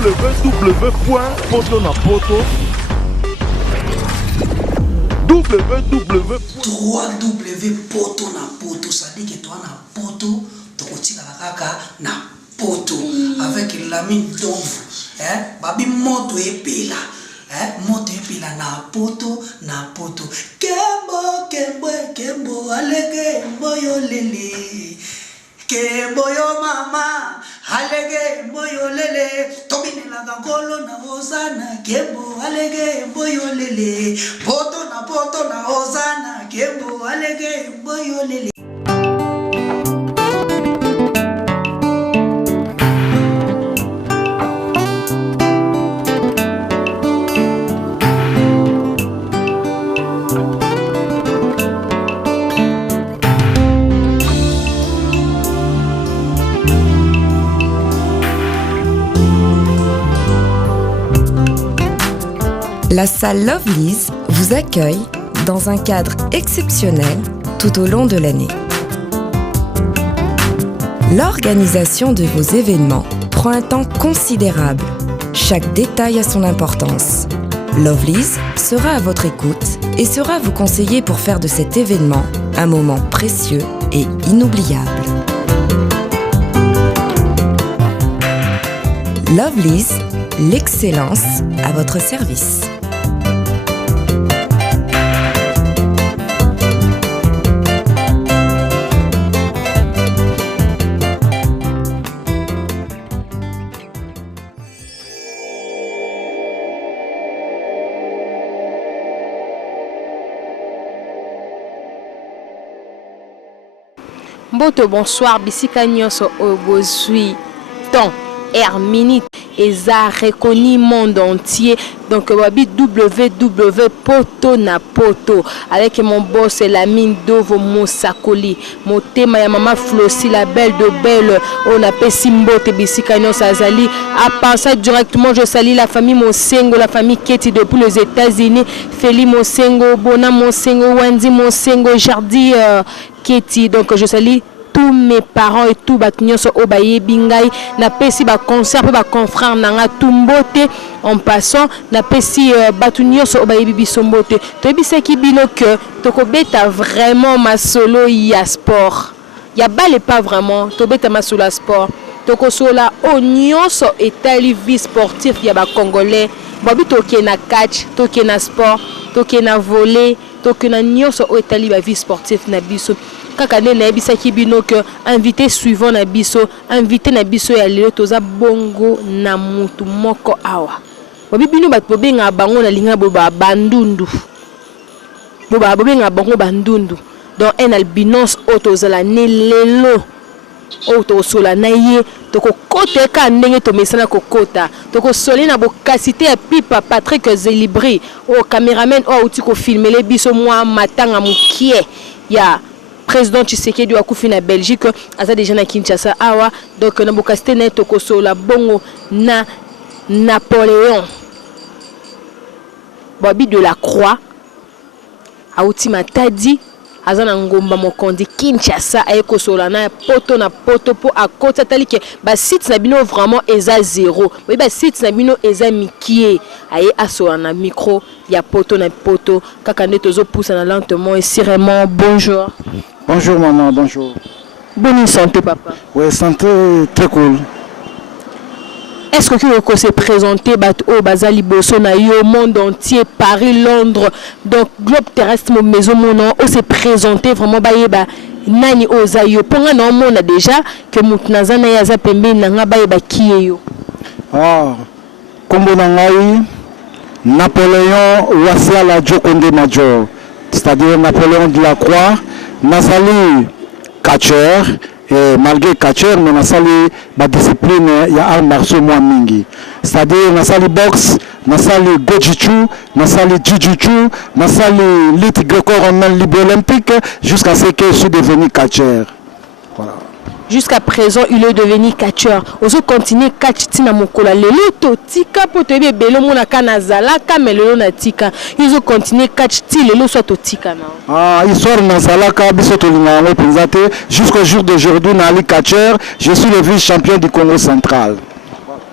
www.potonapoto www.potonapoto, ça dit que toi na poto, tu kotika kaka na poto avec la mine d'ombre, babi moto epela. Moto epela na poto kembo alege mboyo lele kembo yo mama alege mboyo lele tobine la gangolo na ozana kembo alege mboyo lele poto na ozana kembo alege mboyo lele. La salle Lovely's vous accueille dans un cadre exceptionnel tout au long de l'année. L'organisation de vos événements prend un temps considérable. Chaque détail a son importance. Lovely's sera à votre écoute et sera vous conseiller pour faire de cet événement un moment précieux et inoubliable. Lovely's, l'excellence à votre service. Mboto bonsoir bisika nyonso obozui temps air minute eza reconnu monde entier donc wabi www.potonapoto avec mon boss la mine d'ovo Mosakoli motema ya mama Flossi la belle de belle on appelle Simbote bisika nyonso azali à penser directement je salue la famille Mosengo la famille Keti depuis les États-Unis Feli Mosengo Bona Mosengo Wendy Mosengo Jardi Keti donc je salue tous mes parents et tout batnyonso obaye bingai na pesi ba concert ba confrère nanga tumbote en passant na pesi batnyonso obaye bibisombote to bisaki bino que to kobeta vraiment ma solo ya sport ya balle pas vraiment to beta ma solo sport to ko sola onyonso etali vie sportif ya ba congolais babi to ke na catch to ke na sport to ke na volley to ke na nyonso etali ba vie sportif na biso kaka ne na bisaki bino que invité suivant na biso invité na biso ya lelo toza bongo na mutu moko awa babi bino bat bobenga bango na linga boba bandundu boba bobenga bango bandundu donc un albinos otozala ne lelo otosola na ye toko kote ka ndenge to mesana kokota toko soli na bokasité ya pipa Patrick Zelibri o cameraman o uti ko filmer les biso moi matanga mukie ya président Tshisekedi wa kufi na Belgique aza déjà na Kinshasa awa donc na bokasité na toko sola bongo na Napoléon Babi de la Croix auti matadi azana ngomba mokondi Kinshasa ayeko sola na poto na poto po akota talike ba site na bino vraiment eza zéro ba site na bino eza mikie aye asola na micro ya poto na poto kaka nde tozo poussa na lentement et sérieusement bonjour. Bonjour maman, bonjour. Bonne santé papa. Oui, santé très cool. Est-ce que tu veux se présenter au Bazali Bosso na yo monde entier Paris Londres donc globe terrestre mon maison mon nom on se présenter vraiment ba yeba nani ozayo ponga na mona déjà que mutnazana ya za pembe na nga ba yeba kiyeyo. Ah kombo na ngai Napoléon Wasiala Jokonde Major, c'est-à-dire Napoléon de la Croix, nasali catcheur et malgré catcheur mais nasali ba discipline ya arts martiaux moi mingi, c'est-à-dire nasali boxe, nasali gojichu, nasali jiu-jitsu, nasali lutte gréco-romaine libre olympique jusqu'à ce que je suis devenu catcheur. Voilà. Jusqu'à présent, il est devenu catcheur. Ozo continue catch tina mokola lelo to tika po to be belo mona kana zalaka melelo na tika. Ils ont continué catch ti lelo so to tika na. Ah, histoire na zalaka biso to linga ngo présenté jusqu'au jour d'aujourd'hui na ali catcheur, je suis le vice-champion du Congo central.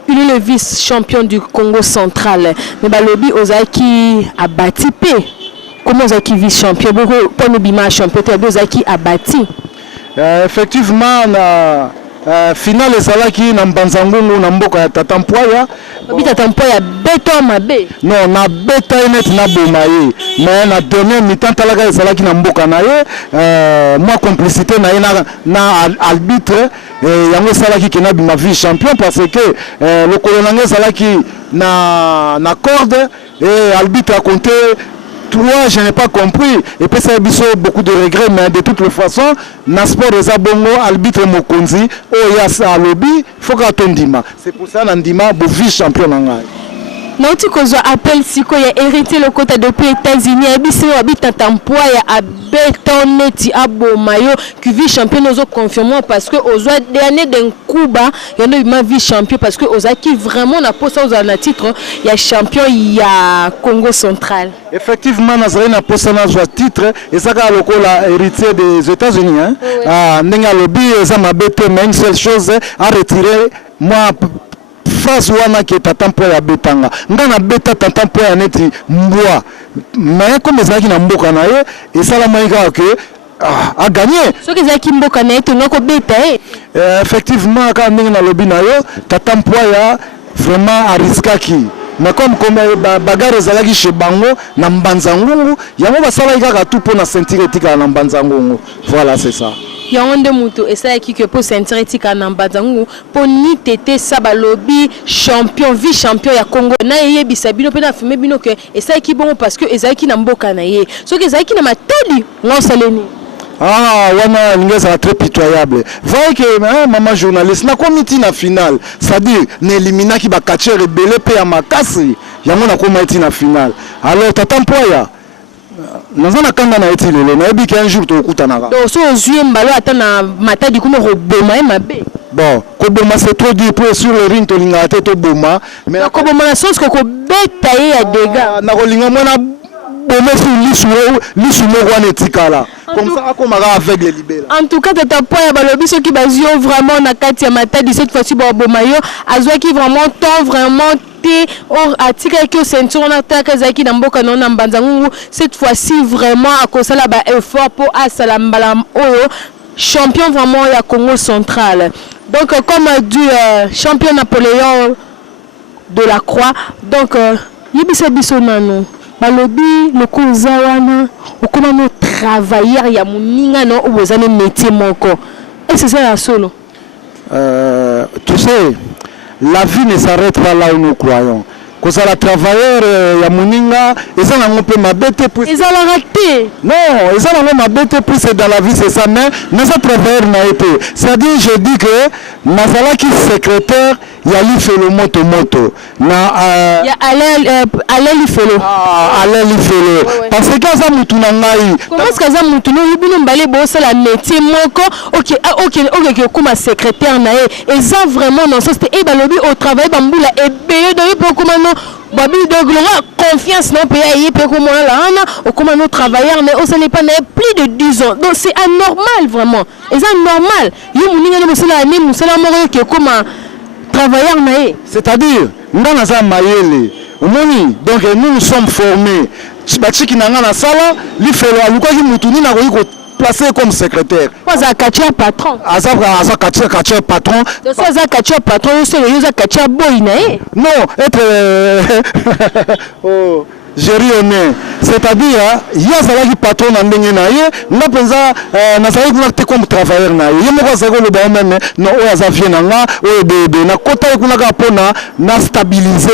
il est le vice-champion du Congo central. Mais balobi ozaki a bâti pe. Comment ozaki vice-champion? Beaucoup pour nous bima champion, ozaki a bâti. Effectivement, na finale ezalaki na Mbanzangungu na mboka ya Tata Mpoya. Tata Mpoya beto mabe. Non, na beta net na bomaye. Mais na dernier mi-temps talaka ezalaki na mboka na ye. Moi complicité na ye na arbitre yango ezalaki ke na bima vice champion parce que le colonel ezalaki na corde et arbitre a compté 3, je n'ai pas compris. Et puis ça a beaucoup de regrets, mais de toute façon, na sport des abongo, arbitre Mokonzi, Oyasa lobby, faut qu'attendima. C'est pour ça Nandima, beau vice-champion nangai. Nauti kozo appel siko ya hérité le côté depuis États-Unis, abisi habita tampoi ya abetoneti abomayo qui vice champion ozo confirmant parce que ozo dernier d'un Cuba, yano ma vice champion parce que ozaki vraiment na posa ozo na titre ya champion ya Congo central. Effectivement, Nazaré n'a pas son titre et ça a le héritier des États-Unis. Hein? Oui. Nenga lobby, ça m'a bête, mais une seule chose à retirer, moi. Phrase wana qui Tata Mpoya betanga ngana beta Tata Mpoya neti mbwa mais comme ezaki na mboka na ye et ça la maïka que a gagné ce que ezaki mboka na ye to ngako beta effectivement quand ndenge na lobby na yo Tata Mpoya vraiment a risquaki mais comme bagarre ezalaki chez bango na Mbanzangungu yango basala kaka tout pour na sentir etika na Mbanzangungu voilà c'est ça. Yonde muto esa qui que pour synthétique na Mbanzangungu pour ni tété sabalobi champion vice champion ya Congo na yebisa bino pe na fume bino que esa qui bon parce que ezaki na mboka na ye so que ezaki na mateli ngosaleni. Ah, wana l'ingénieur très pitoyable. Voyez que maman journaliste na comité na finale, c'est-à-dire n'élimina qui ba catcher rebelle pe ya makasi, yango na comité na finale. Alors Tata Mpoya nazana kanga na eti lelo na ebi qu'un jour to okutana ka. Donc so ozui mbalo ata na matadi kuma roboma mabe. Bon, koboma c'est trop dur pour sur le ring to linga te to boma, mais koboma na sens ko beta ye ya dégâts. Na ko linga mona bomo sur lisu moko etikala. Comme ça akomaka avec les libéraux. En tout cas Tata Mpoya balobi ceux qui bazio vraiment na kati ya matadi cette fois-ci ba bomayo azwa qui vraiment temps vraiment or atika ki ceinture on attaque zaki na mboka non na Mbanzangungu cette fois-ci vraiment à cause là ba effort pour asala mbala oyo champion vraiment ya Congo central. Donc comme du champion Napoléon de la Croix donc yebisa biso nano balobi le kozawana okoma no travailleur ya muninga no obozane métier moko et c'est ça la solo. Tu sais la vie ne s'arrête pas là où nous croyons. Quand ça la travailleur ya muninga et ça n'a pas ma bête plus. Ils ont raté. Non, ils ont ma bête plus c'est dans la vie c'est ça mais nous ça travailleur n'a été. C'est-à-dire je dis que Nazala qui secrétaire il y a lui fait le moto na il y a allez lui fait le allez lui fait le parce que ça mutu na ngai comment est-ce que ça mutu no bino mbale bo ça la métier moko OK comme secrétaire na et ça vraiment non ça c'était balobi au travail bambula et payer de pour comment non babi de gloire confiance non payer pour comment là on comment nos travailleurs mais on ce n'est pas plus de 10 ans donc c'est anormal vraiment et ça normal yo muninga no musala ni musala moko que comment travailleur naé c'est-à-dire ngana za mayele omoni donc nous sommes formés batiki nanga na sala li felo aluka ki mutuni na ko placé comme secrétaire za katia patron aza katia patron donc ça za katia patron c'est le za katia boy naé non être oh Jérôme, c'est-à-dire il y a ça qui patron na ndenge na ye na penza na ça qui na comme travailleur na ye moko ça ko le ba même non o za vient na o bébé na kota kuna ka pona na stabiliser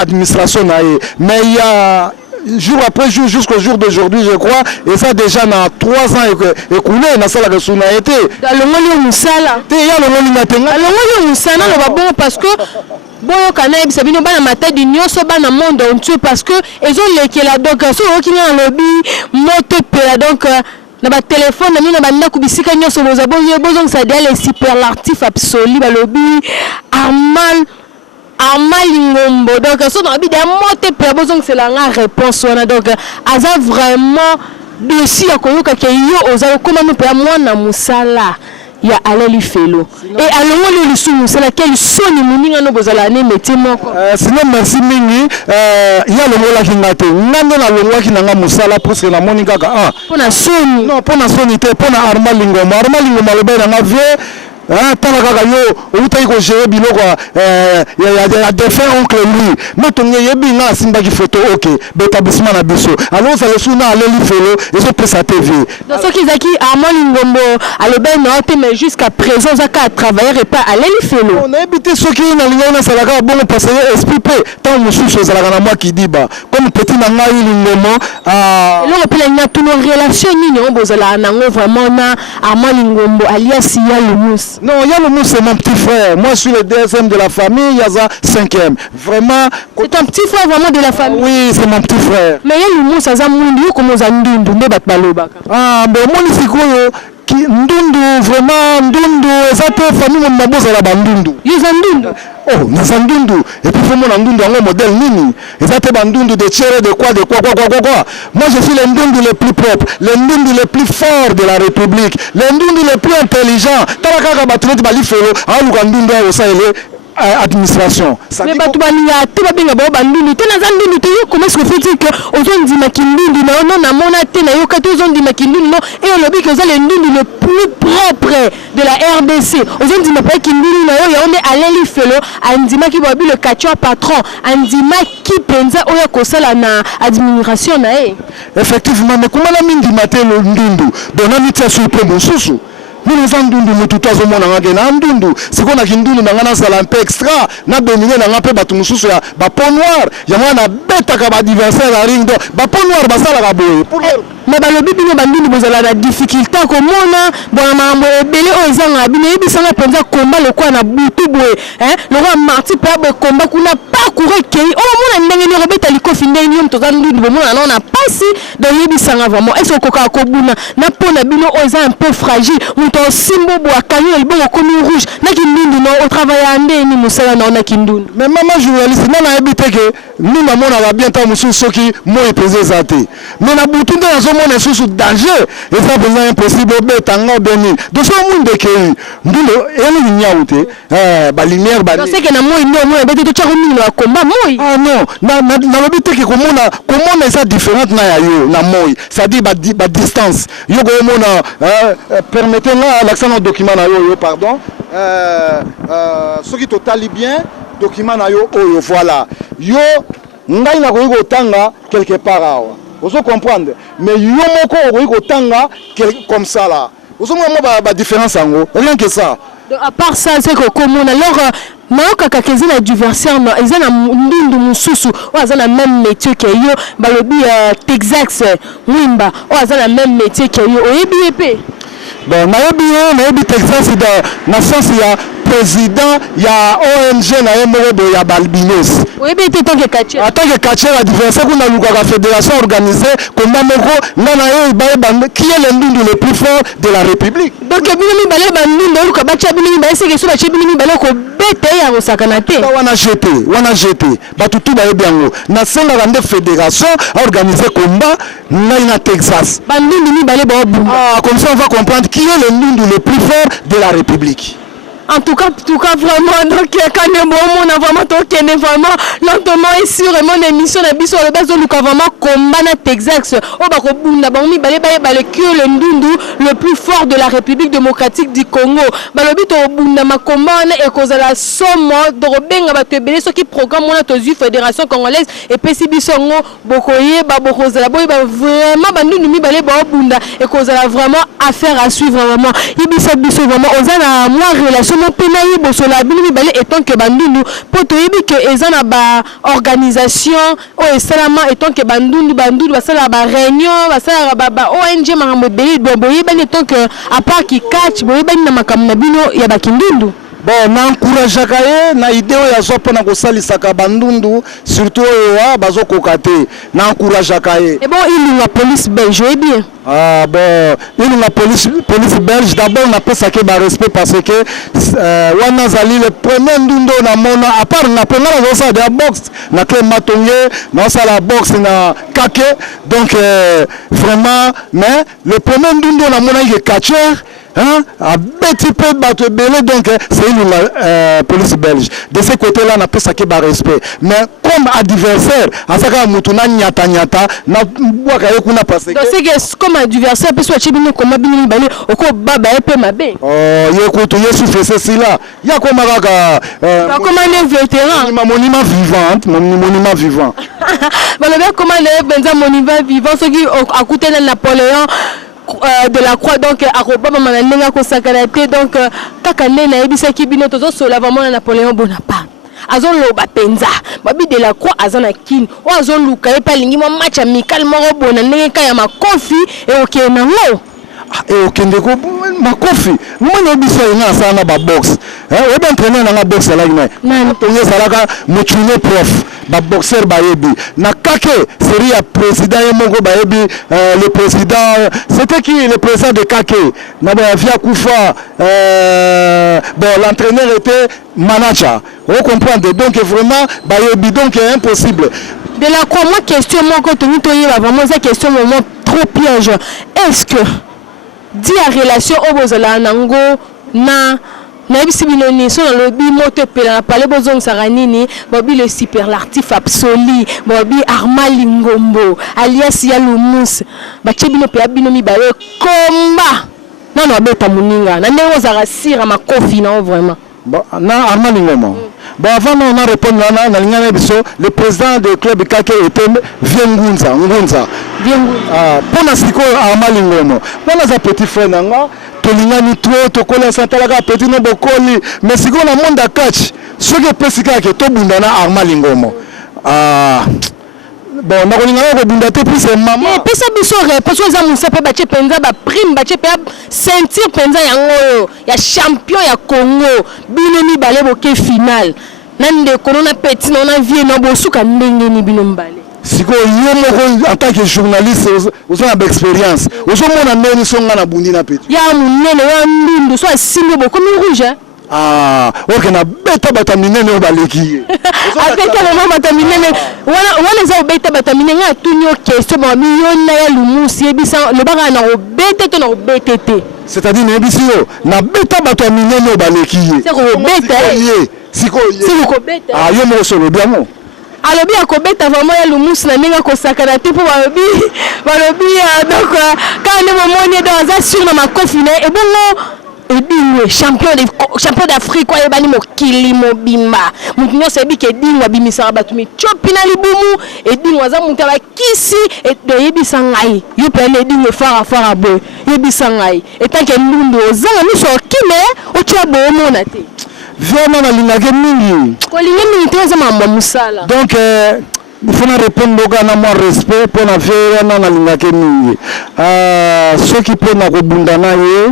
administration na ye mais il y a jour après jour jusqu'au jour d'aujourd'hui je crois et ça déjà na 3 ans écoulé na sala que suna été dans le monde musala te ya le monde na tenga le monde musala le ba bon parce que boyo kana ebisa bino bana matadi nyonso bana monde entier parce que ils ont lekela donc so okini na lobby moto pela donc na ba téléphone na mina banda kubisika nyonso boza bozo ça dia les superlatif absolu ba lobby Ngombo donc so na bi de moto pela bozo c'est la réponse wana donc aza vraiment dossier akoyoka ke yo oza comment nous pela mwana musala ya aleli felo et alongoli lisumu c'est laquelle soni moninga no bozala ne métier moko sinon merci mingi ya longola kingate ngande na longola kinanga musala parce que na moni kaka pona soni non pona soni te pona Armand Lingoma lobe na nga vie tala kaka yo outai ko gérer biloko ya défunt oncle lui mais tonge yebi nga simbaki photo OK l'établissement na biso alors ça le suna aleli felo et so pressa TV donc ce qui zaki Armand Lingombo alobe non te mais jusqu'à présent zaka travailler et pas aleli felo on a habité ce qui na linga na salaka bon parce que esprit pe tant mususu zalaka na moi qui diba comme petit na nga Lingombo alors puis il y a tout nos relations ni on bozala nango vraiment na Armand Lingombo alias Yalumous. Non, Yalomous c'est mon petit frère. Moi je suis le deuxième de la famille, Yaza cinquième. Vraiment. C'est ton petit frère vraiment de la famille. Oui, c'est mon petit frère. Mais Yalomous ça zamundu comme zandu ne bat balobaka. Ben moi ni sikoyo ki ndundu vraiment ndundu ezate famille mon maboza la bandundu. Yezandundu. Oh, nazandundu. Et puis faut mon ndundu en modèle nini. Ezate bandundu de tirer de quoi. Moi je suis le ndundu le plus propre, le ndundu le plus fort de la République, le ndundu le plus intelligent. Talaka batuneti balifelo, aluka ndundu au saele administration. Mais batu balinga te babenga ba bandundu te nazandundu te yo comment est-ce que faut dire que ozondi makindundu na na mona te na yo ka te ozondi makindundu non et lobi que ça le ndundu le plus propre de la RDC ozondi ma pa kindundu na yo ya on est aleli felo andima ki babi le catcheur patron andima ki penza oya kosala na administration na e effectivement mais comment la mine dimate le ndundu dona mitia sur pe mosusu nous ndundu mututazo mona ngake na ndundu sikona kindundu na ngana sala un peu extra na dominer na ngape batu mususu ya ba pont noir ya mwana beta ka ba adversaire à ring do ba pont noir basala ka boye pour mais balobi bino bandundu bozala na difficulté komona bona mambo ebele o ezanga bino yebisanga penza komba lokwa na butu boye le roi marti pa be komba kuna pas courir kei o mona ndenge ni robeta likofi ndenge ni mtoza ndundu bomona na na pasi donc yebisanga vraiment est-ce que koka kobuna na pona bino o eza un peu fragile muto simbo bo akanyo elbongo komi rouge na kindundu no au travail ande ni musala na kindundu mais maman journaliste na ebite ke nous na mona ba bien ta mususu soki mo epese zate mais na butu nde on est sous danger et ça devient impossible betanga beni de ce monde que ndulo ele nyaute ba lumière ba c'est que na moi no moi bete to tcharo mino na combat moi non na lobite que comment ça différente na yo na moi ça dit ba distance yo go mona permettez-moi l'accent au document na yo pardon ce qui total bien document na yo voilà yo ngai na ko tanga quelque part awa. Vous comprenez? Mais il y a comme ça là. Vous avez une différence en gros. Rien que ça. À part ça, c'est que comme on alors Maoka kakezi adversaire non ils ont ndundu mususu ils ont la même métier que yo balobi Texas Wimba ils ont la même métier que yo oyebi bon nayebi Texas dans sens il y a président il y a ONG na yemodo ya balbinos oyebi te tant que catcher adversaire kuna lukaka fédération organisée combat moko nana yo ba qui est l'ndundu le plus fort de la République donc bino bale bandundu luka bacha bino bale c'est que so bacha bino bale ko bete ya osakana te wana jeté batutu ba yebiango na senga bande fédération organiser combat na Texas bandundu ni bale ba bu comme ça on va comprendre qui est l'ndundu le plus fort de la République. En tout cas vraiment donc quand on a vraiment vraiment lentement et sûrement émission na biso le base de vraiment combat na Texas o ba ko bunda ba mi bale que le ndundu le plus fort de la République démocratique du Congo balobi to bunda ma combat na e kozala somo do benga ba tebele so ki programme na to fédération congolaise et pesi biso ngo bokoye ba bokozala boy ba vraiment ba ndundu mi bale ba bunda e kozala vraiment affaire à suivre vraiment ibisa biso vraiment ozana moi relation mon penayi bosola bini bale étant que bandundu poto yebi que ezana ba organisation o esalama étant que bandundu basala ba réunion basala ba ONG makambo beli boye bani étant que à part qui catch boye bani na makambo na bino ya bakindundu. Bon, na encourage kaye na idée ya zopo na kosalisaka bandundu surtout wa bazo kokate na encourage kaye. Et bon il la police belge bien. Ah bon, il la police belge d'abord na pesa ke ba respect parce que wana zali le premier ndundo na mona à part na pena la zosa de boxe na Clé Matonge na ça la boxe na kake donc vraiment mais le premier ndundo na mona il est catcheur hein, un petit peu bateau belé, donc c'est une police belge. De ce côté-là, on a pas ça qui est respect. Mais comme adversaire, à ce cas mutuna nyata nyata, na boaka yo kuna passé. Donc c'est que comme adversaire, parce que tu bino comme bino balé, oko baba epé mabe. Oh, écoute, Yesu fait ceci là. Il y a comme un comme un vétéran. Monument vivant, monument vivant. Voilà bien comment le monument vivant, ce qui a coûté Napoléon. De la croix donc à Robama Mananga Kosakarate donc kakane na ebisa kibino tozo sola vraiment Napoléon Bonaparte azon loba penza babi de la croix azana kin o azon luka e pa lingi mo match amical moko bona ndenge ka ya makofi e okena ngo et au Kendeko, ma coffee, moi je dis ça, il y a ça dans la boxe. On va entraîner dans la boxe là, il y a ça là, mon prof, ma boxeur baebi. Na kake, série à président Mongo baebi, le président, c'était qui le président de Kake? Na via Koufa, bon l'entraîneur était manager. Vous comprenez donc vraiment baebi donc c'est impossible. De la croix, moi question moi quand on dit vraiment cette question vraiment trop piège. Est-ce que dit à relation au bozala nango na bisi binoni so na lobi moto pela na parler bozong saranini bobi le superlatif absolu bobi Armali Ngombo alias Yalumous ba chebino pe bino mi baye komba non beta muninga na ndeko za rasira makofi na vraiment bon na Armali Ngombo. Bon, avant on a répondu le président du club Kake était Ngunza. Pour la Siko Armali Ngombo. Voilà sa petit frère nanga, tolingani to tokola santalaka petit no bokoli, mais Siko na monde catch. Ce que pesika ke to bundana Armali Ngombo. Bon, on a regardé bundate pour ses mamans. Et puis ça biso parce que ça musa pe bache penza ba prime bache pe ceinture penza yango ya champion ya Congo bino mi balé boké final. Nande corona petit on a vie no bosuka ndenge ni bino mbale. Siko yo en tant que journaliste vous avez expérience. Vous avez mona songa na bundi na petit. Ya munene ya ndundu so asimbe boko mi rouge. Ah, ok, na beta bataminene obaleki. Beta maman bataminene. Wana za beta bataminene nga tunyo question ba million ya Lumusi ebisa le banga na obete to na obetete. C'est-à-dire na ebisi yo na beta bataminene obaleki. C'est ko beta. Siko ye. Siko ko beta. Ah, yo mo solo bien mo. Alobi akobeta vraiment ya Lumusi na ninga ko sakana te po balobi donc quand le moment est dans un sur na makofine et bongo Edingwe champion d'Afrique quoi ebani mokili mobimba mutunyo sebi ke Edingwe bimisa batumi chopina libumu Edingwe za mutu ba kisi et de yebisa ngai yo pe Edingwe fara boy yebisa ngai etant que ndundo zanga miso kime o twa bo mona te vraiment na lingake mingi ko lingi te za mambo musala donc il faut répondre au moi respect pour na vie na lingake mingi ceux qui peuvent na kobundana ye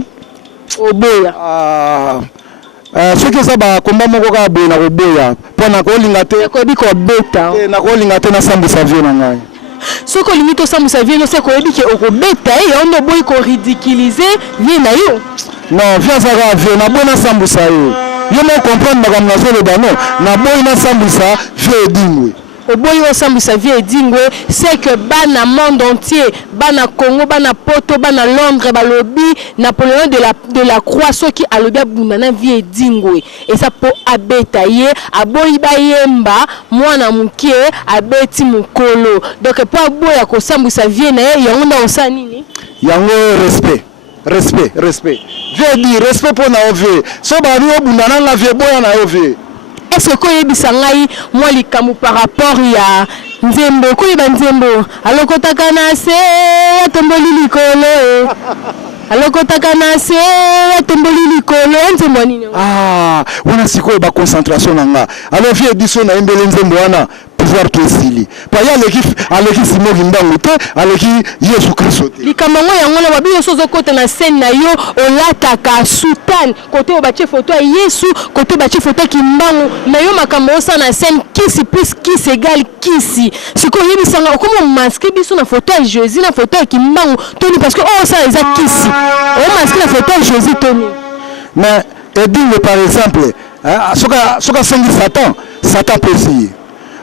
oboya soki eza bakomba moko kaka boye na koboya mpo na kolinga te koyebi kobeta na kolinga te nasambisa vie na ngai soki olingi tosambisa vie nyonso koyebi ke okobeta ye yo ndo boyi koridikilize vie na yo non vie azaka vie naboyi nasambisa ye yo mo comprendre makambo nazoloba no naboyi nasambisa vie Edingwe oboyi osambisa vie Edingwe c'est que bana monde entier bana Congo bana Poto bana Londres balobi Napoléon de la Croix soki alobi abundana vie Edingwe et ça po abeta ye aboyi bayemba mwana mukie abeti mukolo donc po aboya kosambisa vie na ye yango na osa nini yango respect vie di respect pour na vie so ba ni obundana na vie boya na vie. Est-ce que yebisa ngai moi likamu par rapport ya nzembo ko yeba nzembo alokotaka na se atomboli likolo alokotaka na se atomboli likolo nzembo nini wana siko ba concentration nanga alors vie diso na embele nzembo wana pouvoir to esili pa ya aleki simo kimbangu te aleki Yesu Kristo te likamango yango na babi yoso zokota na scène na yo olataka sultan côté obache photo ya Yesu côté obache photo kimbangu na yo makambo osa na scène kisi plus kisi égal kisi siko yebisanga okomo masque biso na photo ya Jésus na photo ya kimbangu toni parce que ça eza kisi o masque na photo ya Jésus toni mais Edingwe par exemple soka sengi Satan peut essayer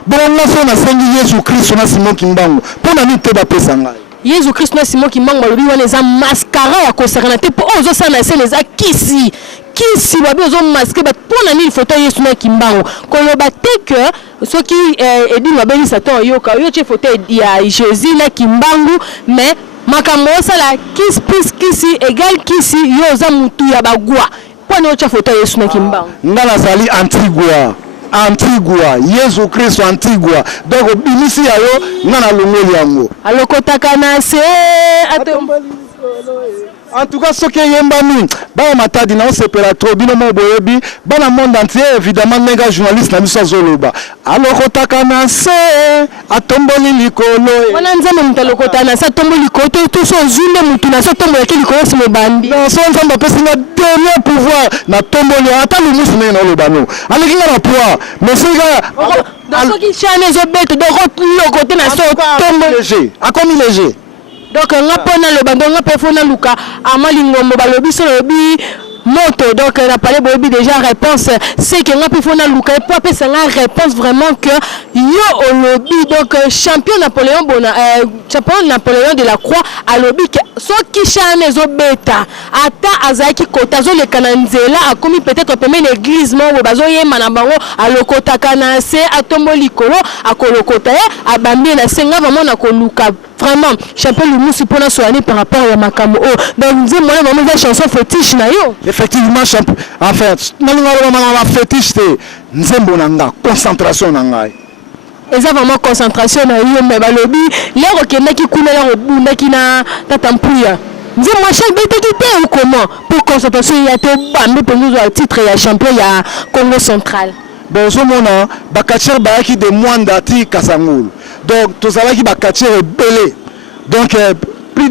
bon là on a sengi Yesu Christ na Simon Kimbangu pour na nite ba pesa ngai Jésus Christ na Simon Kimbangu balobi wana eza mascara ya kosakana te po ozo sana scène eza kisi babi ozo masquer ba pona ni photo Yesu na Kimbangu koloba te que soki edi mabeli Satan yoka yo che photo ya Jésus na Kimbangu mais makambo osala kiss plus kisi égal kisi yo oza mutu ya bagwa pona ocha photo Yesu na Kimbangu ngala zali Antigua Yesu Christ Antigua donc binisi yayo ngana longoli yango alokotaka na se en tout cas ce qui est yembami ba matadi na sepela trop bino mo boyebi ba na monde entier évidemment nega journaliste na biso zoloba alokotaka na se atomboli likolo wana nzambe mutalokota na sa tomboli likolo to so zunde mutu na so tombola ki likolo se mobandi non so nzambe pesi na dernier pouvoir na tomboli ata lumusu ne na lobano alikinga na poids mais c'est donc soki chane zo beto donc lokote na so tomboli léger akomi léger. Donc nga pona le bando nga pefona luka amalingombo balobi so lobi moto donc na parlé bobi déjà réponse c'est que nga pefona luka et pour apesa nga réponse vraiment que yo olobi donc champion Napoléon de la Croix a lobi que so ki chane zo beta ata azaki kota zo le kananzela akomi peut-être pemé l'église mo bazo yema na bango alokota kana se atombo likolo akolokota ya abambi na senga vraiment na koluka vraiment champion Lumusi pour la soigner par rapport à Makamo. Donc dis moi vraiment des chansons fétiche na yo. Effectivement champion en fait la fétiche c'est nzembo nanga concentration nanga. Et ça vraiment concentration na yo mais balobi les okenda ki kuna la obunda ki na tatampuya. Dis moi chaque bête qui ou comment pour concentration ya te bambi pour nous au titre ya champion ya Congo central. Bon ce moment bakatcher bayaki de Mwanda ti Kasangulu. Donc tout ça qui bakatcher est belé. Donc plus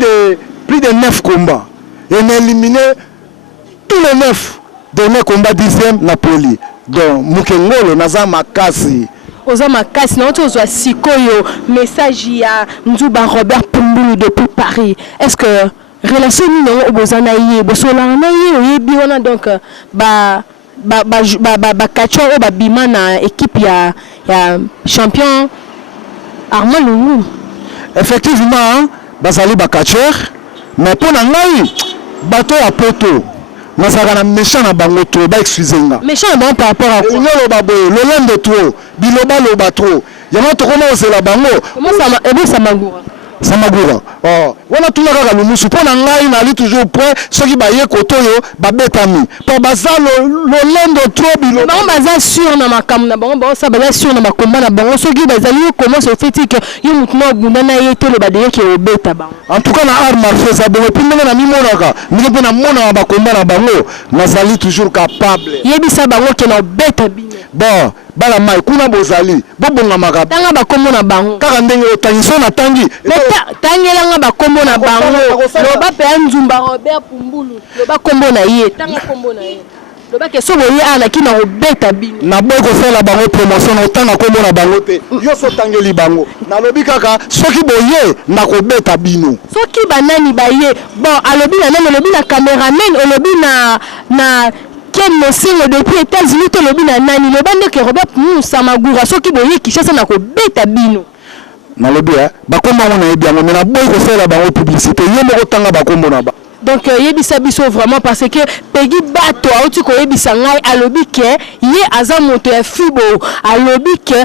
de 9 combats. Et on a éliminé tous les 9 derniers combats 10e Napoli. Donc Mukengolo naza makasi. Oza makasi na ozo sikoyo message ya Nzuba Robert Pumbulu depuis Paris. Est-ce que relation ni no obozana yé bosola na yé oyebi wana donc ba kacho o ba bima na équipe ya champion Armand Lungu. Effectivement bazali ba catcheur mais pour ngai bato ya poto nazaka na méchant na bango to ba excusez-moi méchant na par rapport à quoi nyolo ba boye le lend de trop biloba lo ba trop yama to koma osela bango comment ça ebo samagura Samagura. Oh, wana tuna kaka lumusu pona ngai na ali toujours prêt soki ba ye kotoyo ba betami. Po bazalo lo lendo trop bilo. Ba baza sûr na makambo na bango ba sa baza sûr na makomba na bango soki bazali comment se fait que yo mutuna bunda na ye to le badeye ki obeta bango. En tout cas na art marché ça bon puis ndenge na mimonaka. Ndenge pe na mona ba komba na bango nazali toujours capable. Yebisa bango ke na obeta bino. Bon, bala mai kuna bozali bobonga makaba tanga bakombo na bango kaka ndenge otangiso na tangi tangela nga bakombo na bango loba pe Nzumba Robert Pumbulu loba kombo na ye tanga kombo na ye loba ke sobo ye ana kina obeta bino na boy ko faire la bango promotion otanga kombo na bango te yo so tangeli bango na lobi kaka soki boye na ko beta bino soki banani baye bon alobi na nani lobi na cameraman olobi na Ken Mosengo depuis États-Unis to lobi na nani le bande ke Robert Samagura soki boye Kishasa na ko beta bino na lobi ba komba na yebi yango na boy ko faire la bango publicité yo moko tanga ba kombo na ba donc yebisa biso vraiment parce que Peggy Bato auti ko yebisa ngai alobi ke ye aza moto ya fibo alobi ke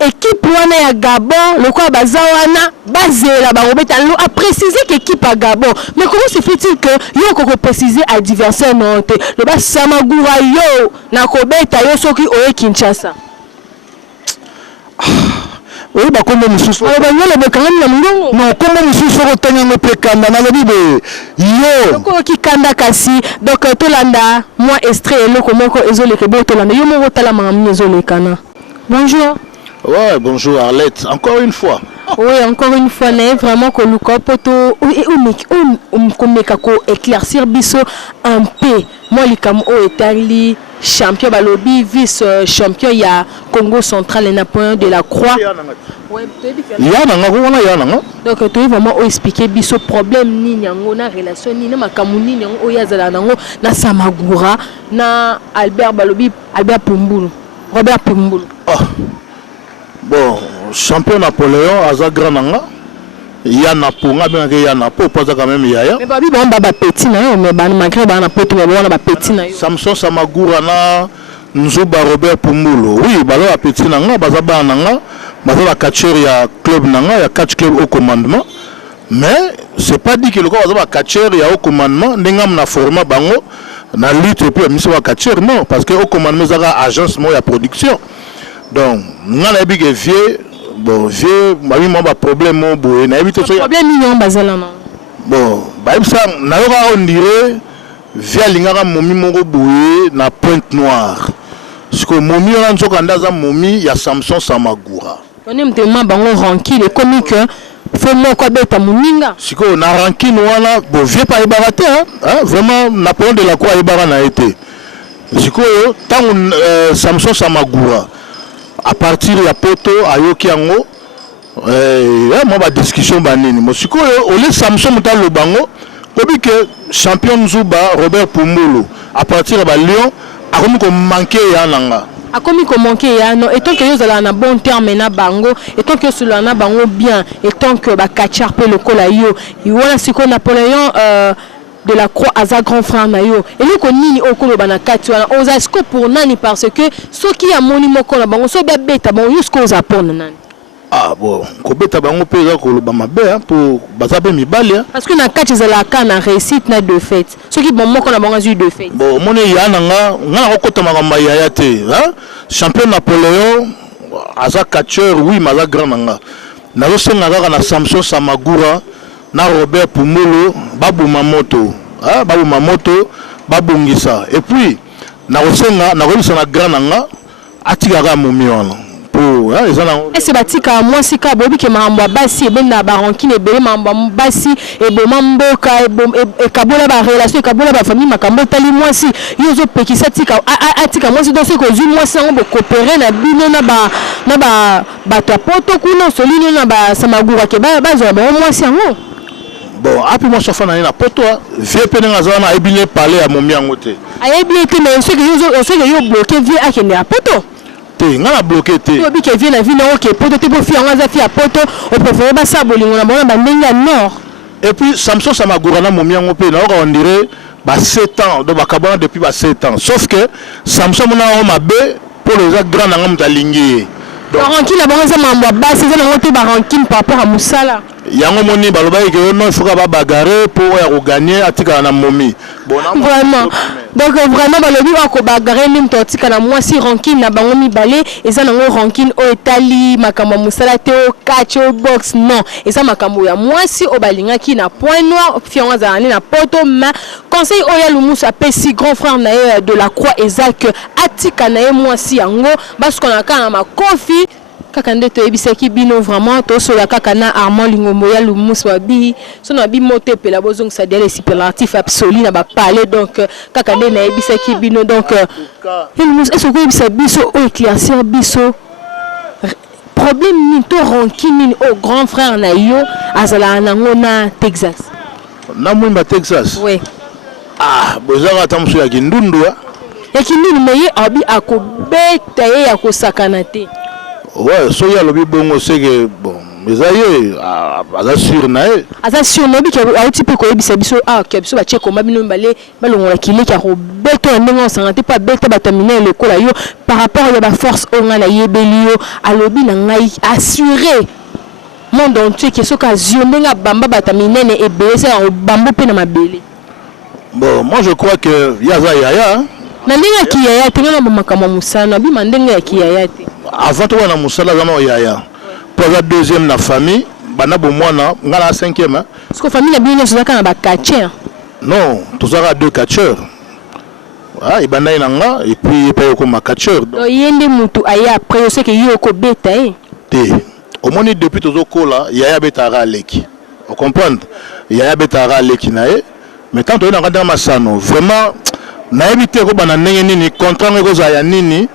équipe wana ya Gabon le quoi bazawana bazela ba robeta a précisé qu'équipe à Gabon mais comment se fait-il que yo ko préciser adversaire non te le ba Samagura yo na ko beta yo soki oye Kinshasa oui ba kombo mususu ba nyole be kanga na mungongo non kombo mususu ko tanya no pekanda na lobi be yo ko ki kanda kasi donc tolanda moi extrait eloko moko ezole ke bo tolanda yo mo tala mangam ezole kana bonjour. Ouais, bonjour Arlette, encore une fois. Oui, encore une fois, vraiment que nous poto éclaircir biso en paix. Moi, les camo est champion balobi vice champion ya Congo central et Napoléon de la Croix. Donc tu vraiment expliquer biso problème ni nyango na relation ni na makamuni ni o yazala nango na Samagura na Albert balobi Albert Pumbulu Robert Pumbulu. Bon, champion Napoléon, Aza Grananga. Yana Po, nga bien que Yana Po, pas quand même Yaya. Mais babi bon baba petit na yo, mais ban malgré ban na poto mais bon na petit na yo. Samson Samagura na Nzuba Robert Pumulo. Oui, balo a petit na nga, bazaba na nga, bazaba catcheur ya club na nga, ya catch club au commandement. Mais c'est pas dit que le corps bazaba catcheur ya au commandement, ndengam na format bango na lutte et puis mission wa catcheur non parce que au commandement zaka agence mo ya production. Donc, nga na big vieux bon, vieux, mami moi problème mon boy, na éviter ça. Problème mignon bazala non. Bon, bah ça, na yo on dirait via lingara momi moko boy na Pointe Noire. Parce que momi on a nzokanda za momi ya Samson Samagura. On aime tellement bango ranki les comiques fait moko beta moninga. Siko na ranki wana bon vieux pas ibarate hein, vraiment Napoléon de la Croix ibara na été. Siko tant Samson Samagura à partir ya poto ayoki yango moi ba discussion banini mo sikoyo ole Samson mutalo bango obi que champion Zuba Robert Pumulo à partir ya ba Lyon a comme ko manquer ya nanga a comme ko manquer ya non et tant que yo ala na bon terme na bango et tant que cela na bango bien et tant que ba kachar pe lokola yo voilà siko Napoléon de la Croix à sa grand frère nayo et le konini okolo bana kati wana ozasko pour nani parce que ceux qui a moni moko na bango so beta bon yusko za pona nani ah bon ko beta bango peza ko lo ba mabe pour bazabe mibale parce que na kati za la kana réussite na de fait ceux qui bon moko na bango zu de fait bon moni ya nanga ngana ko kota makamba ya te hein champion Napoléon aza catcheur oui maza grand nanga na lo senga kaka na Samson Samagura na Robert Pumulo babu mamoto babu mamoto babungisa et puis na osenga na kolisa na grand nanga atikaka momi wana pour est-ce batika moi sika bobi ke mambo basi e benda barankine ebele mambo basi e boma mboka e kabola ba relation e kabola ba famille makambo tali moi si yozo pekisa tika atika moi si donc ko zu moi sango bo coopérer na bino na ba bato poto kuna solino na ba Samagura ke ba zo ba moi si yango bon api moi sofa na na poto vieux penenga za na ebile parler à momi yango te ayebile te mais ce que yo bloqué vieux akende a poto te ngana bloqué te yo bi ke vieux na vie na OK poto te bo fi yango za fi a poto au préféré ba sa bolingo na bona ba ndenga nord et puis Samson Samagura na momi yango pe na on dirait ba 7 ans donc ba kabana depuis ba 7 ans sauf que Samson mona o mabe pour les grands nanga mutalingi donc rancune la bango za mambo basi za na te ba rancune par rapport à Moussala yango moni baloba que non il faut ba bagarrer pour gagner atika na momi bon vraiment donc vraiment balobi ba ko bagarrer nim to atika na moi si rancune na bango mibale eza nango rancune o etali makambo Moussala te o catch o box non eza makambo ya moi si o balinga ki na Point Noir fianwa za na poto ma conseil o ya Lumusu apesi grand frère na de la Croix ezak atika na moi si yango parce qu'on a quand ma confi kaka nde to ebisaki bino vraiment to sola kaka na Armand Lingombo ya Lumusu wabi so na bi mote pe la bozong ça des superlatif absolu na ba parler donc kaka nde na ebisaki bino donc Lumusu est-ce que ebisa biso o classeur biso problème ni to rancune au grand frère na yo azala nango na Texas na mwimba Texas oui bozaka tamso ya kindundu ya kindundu mais abi akobeta ye ya kosakana te ouais so ya lobi bongo c'est que bon mais aye aza sûr na e aza sûr no bi ke auti pe ko ebisa biso ke biso ba cheko mabino mbale balongola kile ka ko beto ndenge osangate pa beta batamine le kola yo par rapport à ba force onga na yebelio alobi na ngai assurer monde entier que soka zionde nga bamba batamine ne ebese en bambo pe na mabele bon moi je crois que yaza yaya na ndenge ki yaya te na makambo musana bi mandenge ya ki yaya te avant toi na musala zama yaya pour la deuxième na famille bana bo mwana ngala cinquième hein parce que famille na bino zaka na ba catcheur non tozaka deux catcheurs ah ibanda inanga et puis pa yoko ma catcheur donc yende mutu aya après je sais que yoko beta te au moins depuis tozo kola yaya betara leki on comprendre yaya betara leki nae mais quand on est dans masano vraiment na éviter ko bana ndenge nini contrat ngeko za ya nini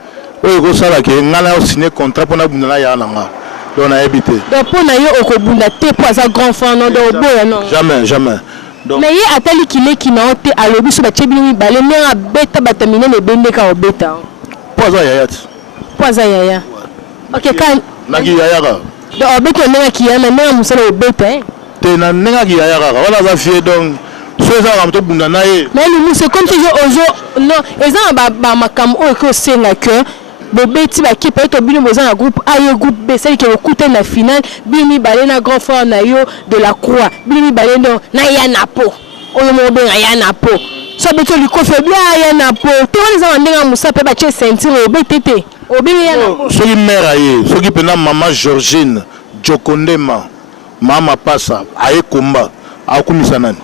oyo ko sala ke ngala o signer contrat pour na bundana ya nanga donc na éviter donc pour na yo okobunda te pour za grand frère non do boya non jamais donc mais ye atali kile kina ote alobi so ba chebi ni bale na beta batamine ne bende ka obeta pour za yaya pour za yaya OK kan nagi yaya ka donc obeta na ki ya na musala obeta te na nengaki ya kaka wala za fie donc so eza kaka moto bunda na ye mais Loumou c'est comme toujours non eza ba makambo oyo ko senga que bobeti ba kipe to bino boza na groupe A et groupe B c'est que okuta na finale bini balé na grand frère na yo de la Croix bini balé no na ya napo oyo mo be na ya napo so beto likofe bia ya napo to wani za ndenga musa pe ba che ceinture obetete obini ya napo soki mère aye soki pena maman Georgine Jokondema mama pasa aye komba akumisa nani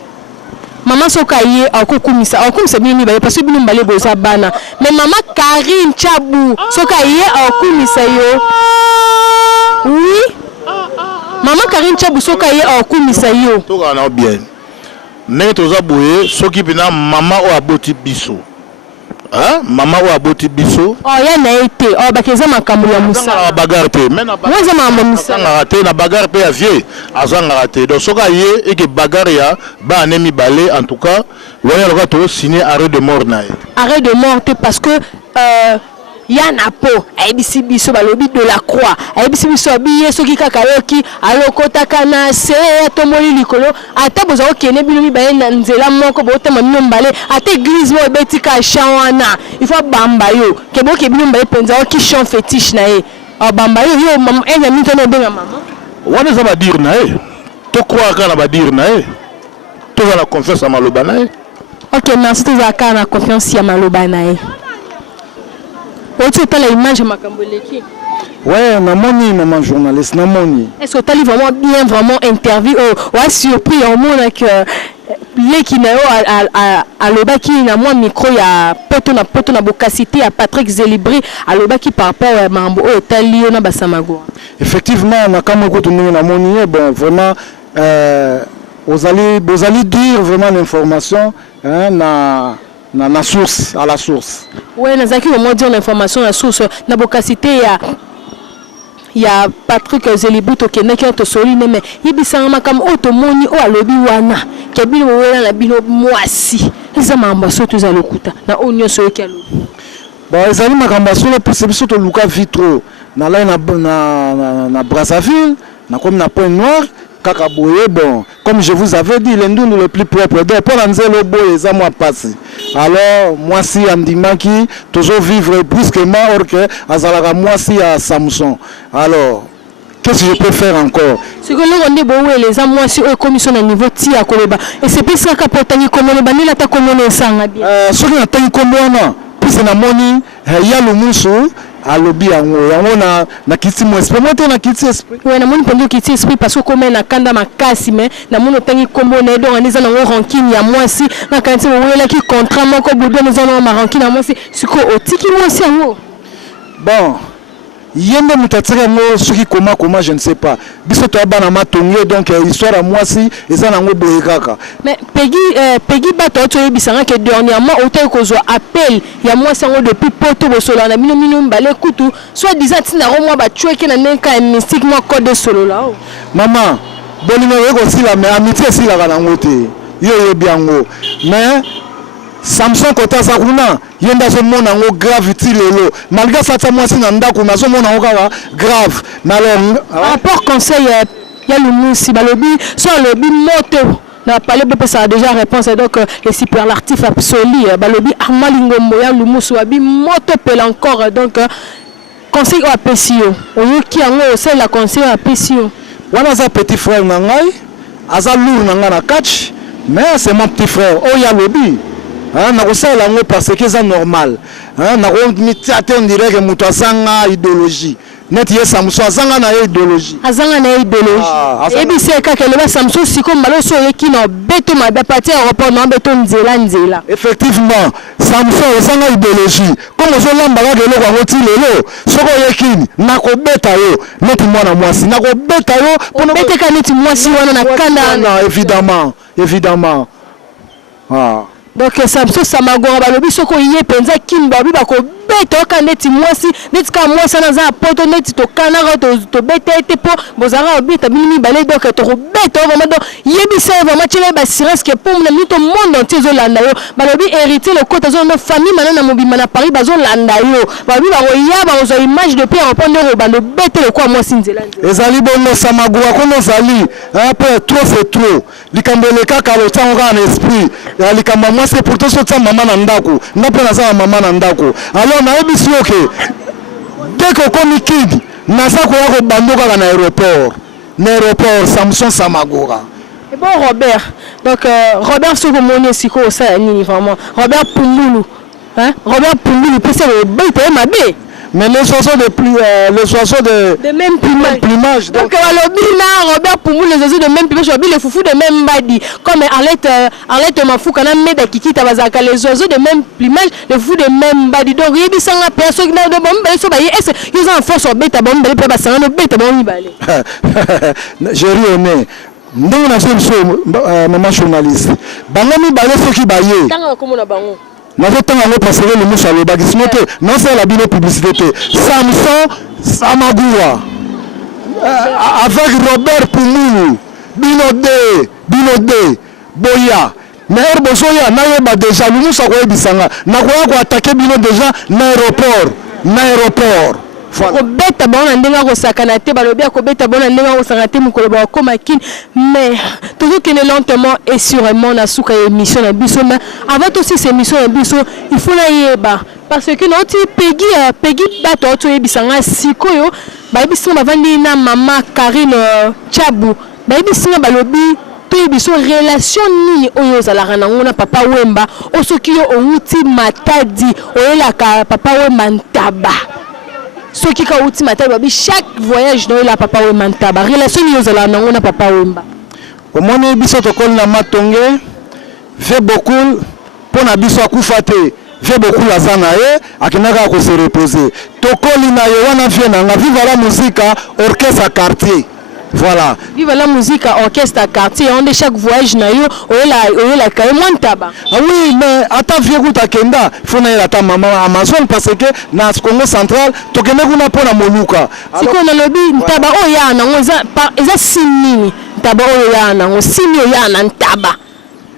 maman soka ye akokumisa bini ba parce que bini balé boza bana mais maman Karine Chabou soka ye akumisa yo oui maman Karine Chabou soka ye akumisa yo to kana bien ndenge toza boye soki pena mama o aboti biso mama o aboti biso ya na ete bakeza makambo ya musa bagarre te mais na bagarre makambo musa na bagarre pe ya vie azanga te donc soka ye et que bagarre ya ba anemi balé en tout cas waya loka to signer arrêt de mort na arrêt de mort parce que yana po ayebisi biso balobi de la Croix ayebisi biso biye soki kaka yoki alokotaka na se atomoli likolo ata boza okene bino mibaye na nzela moko botema mino mbale ata église mo betika chawana il faut bamba yo kebo ke bino mbaye penza oki chant fétiche na ye bamba yo mama enya mito no benga mama wana za ba dire na ye to croire kana ba dire na ye to za la confiance à maloba na ye OK merci to za kana confiance ya maloba na ye. Tu as l'image Makamboleki. Ouais, namoni maman journaliste, namoni. Est-ce que tu as vraiment bien vraiment interview ou surpris au monde que les qui à l'obaki na moi micro ya poto na bokasité à Patrick Zelibri à l'obaki par rapport à mambo au talio na basamago. Effectivement, na kamoko tuni namoni bon vraiment vous allez dire vraiment l'information na source à la source. Ouais, nous avons dire l'information à la source. Na bokasité ya Patrick Zelibuto qui n'est qu'un tosoline mais yibisanga makam otomoni o alobi wana ke bino wela na bino mwasi eza mambaso toza lokuta na onyo so ki alobi bon ezali makambaso le possible to luka vitro na la na Brazzaville na comme na Point Noir kaka boye bon comme je vous avais dit l'endundu le plus propre donc pour nzelo boye eza moi passé alors moi si andimaki toujours vivre brusquement or que azalaka moi si à Samson alors qu'est-ce que je peux faire encore ce que l'on dit bon les moi si au commission au niveau ti à Koleba et c'est plus ça kapotani komona banila ta komona sanga bien ce que na komona puis na moni ya lumusu alobi yango na kiti mo esprit moto na kiti esprit ouais na moni pondo kiti esprit parce que comme na kanda makasi mais na moni tangi kombo na donc aniza na rancune ya mwasi na kanti wela ki contrat moko bodo na na rancune ya mwasi siko otiki mwasi yango bon yende mutatsaka ngo soki comment je ne sais pas biso to bana matongo donc histoire à mwasi eza nango boye kaka mais Peggy bato to yebisanga que dernièrement autant kozwa appel ya mwasi yango depuis poto bosola na mino mbale kutu soit disant tina ro mwa ba chweke na nenka mystique mwa code de solo là maman bolingo yeko sila mais amitié sila kana ngote yo biango mais Samson kota sakuna yenda so mona ngo gravity lelo malgré ça ta mwasi na ndako na so mona ngo kaka grave mais alors rapport conseil ya lumusi balobi so lobi moto na parler peu ça a déjà réponse donc les superlatifs absolus balobi amalingombo ya lumusi wabi moto pele encore donc conseil à PCO oyoki yango c'est la conseil à PCO wana za petit frère na ngai aza lourd na nga na catch mais c'est mon petit frère oya lobi na kosala ngo parce que c'est normal na ko mitiate on dirait que muto azanga idéologie net ye Samson azanga na idéologie et puis c'est ka le Samson siko mbalo so yeki na beto mabe parti rapport na beto nzela effectivement Samson azanga idéologie comme zo lamba ka lelo kwa ngoti lelo soko yekini na ko beta yo net mwana mwasi na ko beta yo pour beta ka net mwasi wana na kanda évidemment donc Samson Samagora balobi soko yé penza kimba bi bako beta okandeti mwasi neti ka mwasi na za poto neti to kanara to beta ete po bozara obita bini balé donc to beta vraiment donc yebisa vraiment tchele ba assurance que pour na mito monde entier zo landa yo balobi hériter le côté zo na famille manana mobima na Paris bazo landa yo babi ba roya ba image de pierre répondre ba le beta le quoi mwasi nzela ezali bongo samagura kono zali après trop c'est trop likambele kaka lo tanga na esprit likamba mwasi pourtant so tsa mama na ndako ndapo na za mama na ndako alors na ebisi oke dès que comme kid na za ko yako bandoka na aéroport Samson Samagura. Et bon Robert, donc Robert Sogomoni siko ça nini vraiment Robert Pumbulu, hein Robert Pumbulu peut se le bête ma bé. Mais les oiseaux de même plumage. Donc Robert Pumbulu les oiseaux de même plumage, les foufous de même badi. Comme Arlette Mafouka na meda kiki tabazaka les oiseaux de même plumage, les foufous de même badi. Donc yebi sanga personne de bombe so ba est ils ont force au bête bombe pe ba sanga no bête bombe balé. J'ai rien. Ndenge na so maman journaliste. Bango mi balé soki baye. Tanga komo na bango. Nazotanga ngo passer le moussa le bagismote non c'est la bino publicité Samson Samagura avec Robert Pumbulu bino de boya mais bosoya na yeba déjà le moussa ko ebisanga na ko attaquer bino déjà na aéroport Beta bon ndenga ko sakana te balobi ko beta bon ndenga ko sakana te mukolo ba ko makin mais toujours que lentement et sûrement na suka émission na biso mais avant aussi ces émissions na biso il faut la yeba parce que notre Peggy bato to yebisanga sikoyo ba yebisanga bavandi na mama Karine Chabu ba yebisanga balobi to yebiso relation nini oyo zalaka nango na papa Wemba osoki yo outi matadi oyela ka papa Wemba ntaba. Ce qui a outil matin, chaque voyage dans la papa Wemba ntaba relation nous allons nango na papa Wemba. Au moins biso to kol na matonge fait beaucoup pour na biso akufate fait beaucoup la zanae akinaka ko se reposer. To kol na yo wana viena nga viva la musique orchestre quartier. Voilà. Vive la musique orchestre quartier on de chaque voyage na yo oyela ka ntaba. Ah oui mais ata vieux kuta kenda faut na ata maman Amazon parce que na Congo central to kende kuna pona moluka. Siko na lobi ntaba oya na ngoza eza sinini ntaba oya na ngo sini oya na ntaba.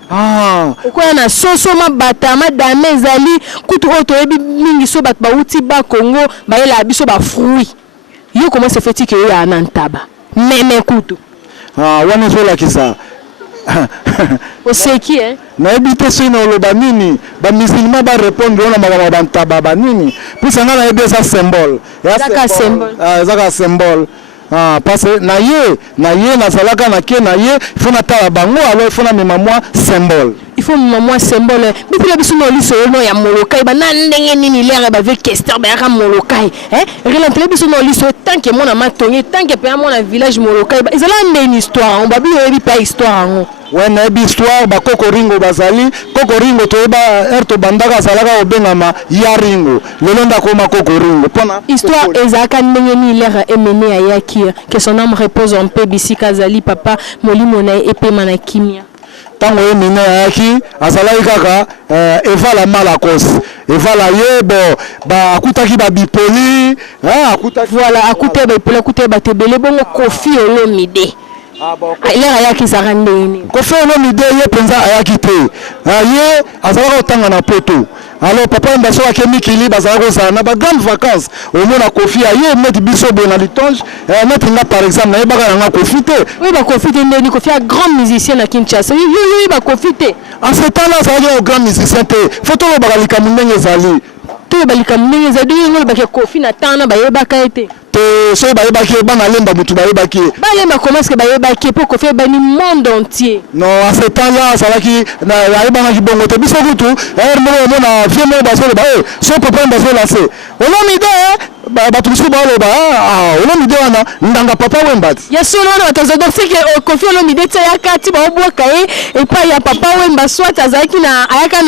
Ah, okoya na soso mabata madame ezali kutu oto ebi mingi so bat ba uti ba Congo ba yela biso ba fruit. Yo comment se fait-il que oya na ntaba? Même kutu. Ah, wana zola kisa. Oseki hein. Na ebite so ina oloba nini ba musulman ba répondre na mama bantaba ba nini puisque nga na ebe ça symbole. Zaka symbole. Ah, zaka symbole. Ah, parce que na ye na zalaka na ke na ye faut na tala bango alors il faut na mema moi symbole. Il faut moi symbole. Mais puis biso no liso no ya molokai ba na ndenge nini lere ba avec Kester ba ya molokai hein relante biso no liso tant que mon amatonye tant que pe mon village molokai ba ezala une histoire on ba bi yebi pas histoire ngo. Ouais na bi histoire ba kokoringo bazali kokoringo to ba erto bandaka zalaka obengama yaringo lelo ndakoma kokoringo pona histoire ezaka ndenge ni lere emene ayaki que son âme repose en paix bisika zali papa molimo na epema na kimia. Tango emene ayaki azalaki kaka eva la malakos eva la yebo ba akutaki ba bipoli akutaki voilà akute ba bipoli akute ba tebele bongo Kofi Olomide. Ah bon. Il a ayaki sarandeni. Kofi Olomide ye penza ayaki te. Ye azalaka otanga na poto. Alors papa mbaso akemi kili bazalaka za na ba grande vacances. Au mona Kofi ye met biso bona litonge mettre nga par exemple na yebaka nga Kofi te. Oui ba Kofi te ndeni Kofi a grand musicien na Kinshasa. Oui ba Kofi te. En ce temps là ça va grand musicien te. Photo lo bakalika mundenge zali. Te balika mundenge zali ngol ba Kofi na tana ba yebaka ete. Te so ba yebaki ba na lemba mutu ba yebaki. Ba lemba comment que ba yebaki pour Kofi ba ni monde entier. Non en ce temps là ça va qui na yebanga ki bongo te biso kutu mo na vie mo ba so ba so papa ba so lancer. Olomide ba tumisu ba lo ba Olomide wana ndanga papa Wemba. Yesu na batazo donc c'est que Kofi Olomide tsa yakati ba obwaka et pas ya papa Wemba soit azaki na ayaka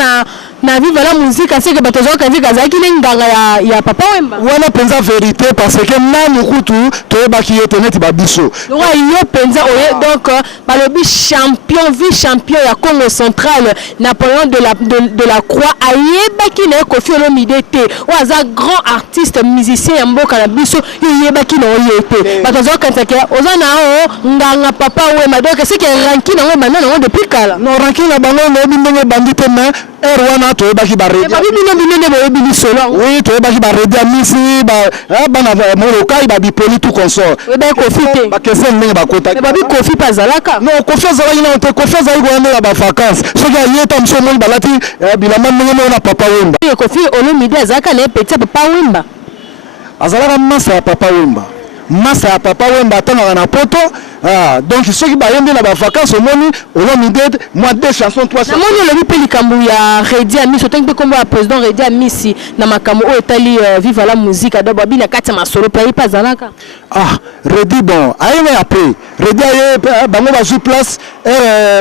na vive la musique c'est que bato zo kanzi kazaki nganga ya Papa Wemba wana penza vérité parce que nani kutu to baki yoteneti babiso roi yo penza oye donc balobi champion vice champion ya Congo central Napoléon de la Croix ayebaki na Koffi Olomide te oza grand artiste musicien ya mboka na biso yebaki na oyete bato zo kanzi ke oza na o nganga Papa Wemba donc c'est que ranking na bana na depuis kala non ranking na bango no bindenge bandite mais erwana to baki ba redia babi bino bo bini solo oui to baki ba redia misi ba bana moroka ba bipoli tout consort ba Koffi te ba kese ndenge ba kota babi Koffi pazalaka non Koffi azalaki na te Koffi azalaki ko ba vacances soki ayeta mso mo balati bilamba ndenge na Papa Wemba Koffi Olomide azalaka na petit Papa Wemba azalaka masa ya Papa Wemba masa ya Papa Wemba atanga na poto donc soki bayembi na ba vacances omoni Olomide moi 2 chansons 3 chansons namoni lobi pe likambo ya Redi Amisi otangi pe kombo ya président Redi Amisi na makambo oyo etali vive la musique ado babi na kati ya masolo pe pa zalaka Redi bon ayene après Redi aye bango bazwi place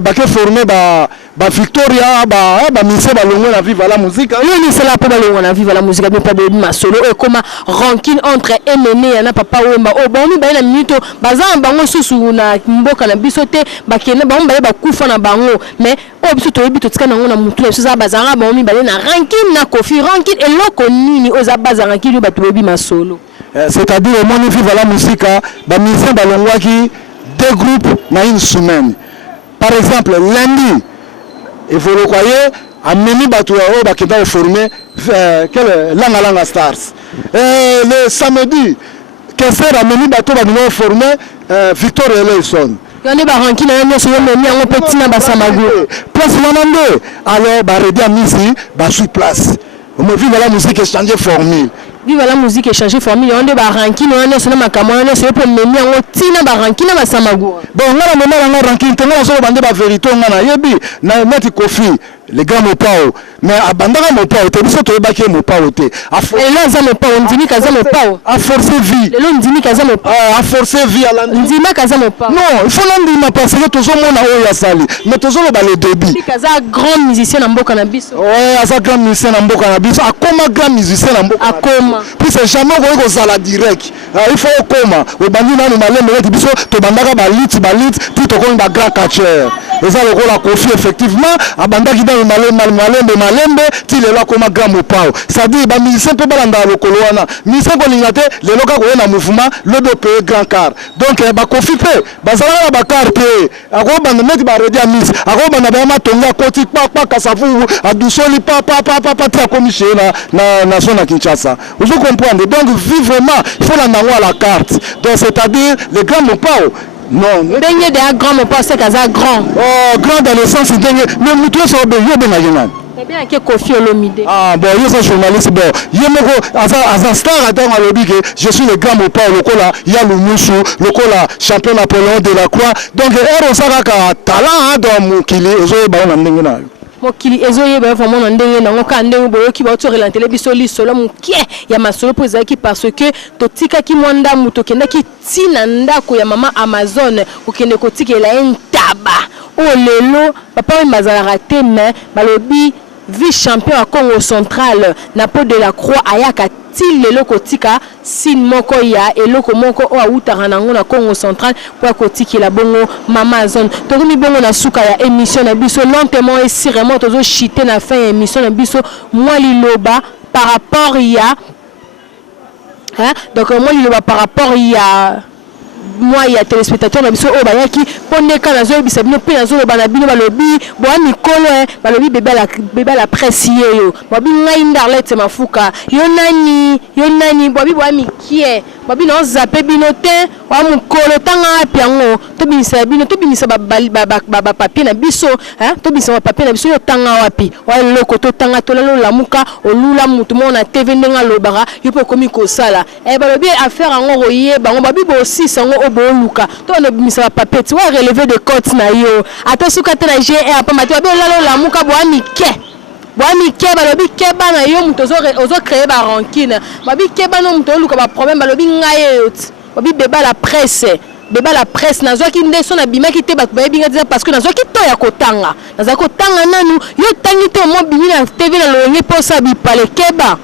bake former ba Victoria ba mise balongo na vive la musique yo ni c'est la po balongo na vive la musique mais pas de masolo et comme ranking entre MNE na Papa Wemba o boni ba na minute bazan bango susu na mboka na biso te bakene bango ba kufa na bango mais o biso to yebi to tika na ngona mutu biso za bazanga bango mi ba na ranking na Koffi ranking eloko nini oza bazanga kili ba to yebi masolo c'est-à-dire au monde vive la musique ba mise balongo ki 2 groupes na une semaine par exemple lundi et vous le croyez ameni bato ya o bakenda former quel langa stars le samedi Kesser ameni bato ba nous former Victor Eleison yone ba ranking na nyo so memi ngo petit na basamago place manande alors ba Redi Amisi ba sous place on vive la musique changer formule vive la musique changer formule yonde ba ranking na nyo so na makamwa nyo so pe memi ngo tina ba ranking na basamago bon ngala mema na ranking tenga so bande ba vérité ngana yebi na meti Koffi les grands mopao mais abandaka mopao te biso to baki mopao te ela za mopao ndimi kaza mopao a forcer vie lelo ndimi kaza mopao a forcer vie ala ndima kaza mopao non il faut ndima parce que tozo mona oyo ya sali mais tozo lo ba le débit kaza grand musicien na mboka na biso ouais asa grand musicien na mboka na biso akoma grand musicien na mboka akoma puis c'est jamais ko zala direct il faut okoma obandi na malembe biso to bandaka ba lit puis to ko ba grand catcher eza lokola Koffi effectivement abandaki dans malembe ti lelo akoma grand mopao c'est-à-dire ba musicien pe balanda lokolo wana musicien ko lingate lelo ka ko na mouvement le do pe grand car donc ba Koffi pe bazala ba car pe ako banda meti ba Redi Amisi ako banda ba matonga koti pa kasafu adusoli pa ti akomishe na zone Kinshasa vous comprenez donc vivement il faut la nango à la carte donc c'est-à-dire les grands mopao non dengue de grand mopao c'est kaza grand grand dans le sens dengue mais mutu so be yo be na yenan bien que Koffi Olomide bon yo so journaliste bon yemoko aza star attend alobi que je suis le grand mopao lokola ya lumusu lokola champion Napoléon de la Croix donc ero saka talent dans mokili ezo ba na ndenge na mokili ezoye ba vraiment na ndenge na ngoka ndenge boyoki ba to relantele biso lisolo mukie ya masolo po ezaki parce que totika ki mwanda muto kenda ki tina ndako ya mama Amazon okende kotikela entaba o lelo Papa Wemba bazala te mais balobi vice champion à Congo central Napoléon de la Croix ayaka til lelo kotika sin moko ya eloko moko o awutaka nango na Congo central po kotikela bongo mama Amazon tokomi bongo na suka ya émission na biso lentement et sûrement tozo chiter na fin émission na biso moi liloba par rapport ya donc moi liloba par rapport ya moi ya téléspectateur na biso o bayaki pondeka na zo bisa bino pe na zo ba na bino balobi bo mikolo balobi bebe la presse yo bobi ngai ndarlete mafuka yo nani bobi bo mikie bobi no zape bino te wa mukolo tanga piango to binisa ba papier na biso to binisa ba papier na biso yo tanga wapi wa loko to tanga to lelo lamuka olula mutu mo na TV ndenga lobara yo pe komi ko sala balobi affaire ngo roye bango bobi bo 6 ngo oboluka to no binisa ba papier ti wa relever de compte na yo atosuka te na GR pa mati bobi lalo lamuka bo amike Boami keba lobi keba na yo muto ozo créer ba rancune. Babi keba no muto luka ba problème ba lobi ngaye yot. Babi beba la presse. beba la presse nazwa ki ndeso na bima ki te ba binga dire parce que nazwa ki to ya kotanga nazwa kotanga nanu yo tangi te mo bimi na TV na loyenge posa bi pale keba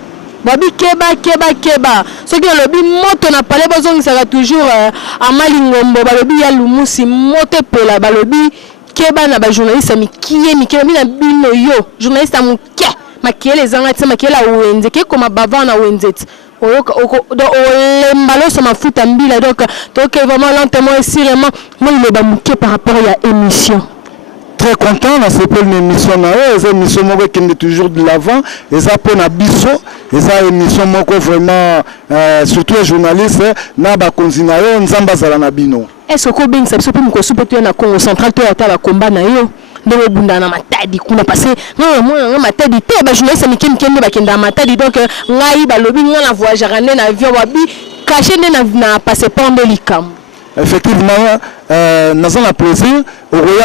babi keba soki na lobi moto na pale bazongisaka toujours amali ngombo balobi ya lumusi moto pela balobi keba na ba journaliste mikie na bino yo journaliste mukie makiele zanga tsema kiela wenze ke koma bavana wenzet lembalo sur ma foot mbila donc vraiment lentement et sûrement moi il est bamuké par rapport à émission. Très content dans cette émission les émissions qui sont toujours de l'avant et ça pour na biso et ça émission moko vraiment surtout les journalistes na ba konzina yo nzamba zala na bino. Est-ce que bien ça peut me souper na Congo central to ata ba combat na yo ndenge bunda na matadi kuna parce non moi matadi te ba journaliste mikemikende ba kenda matadi donc ngai ba lobi ngana voyager na avion wabi caché na passeport de l'ICAM. Effectivement, nous avons le plaisir.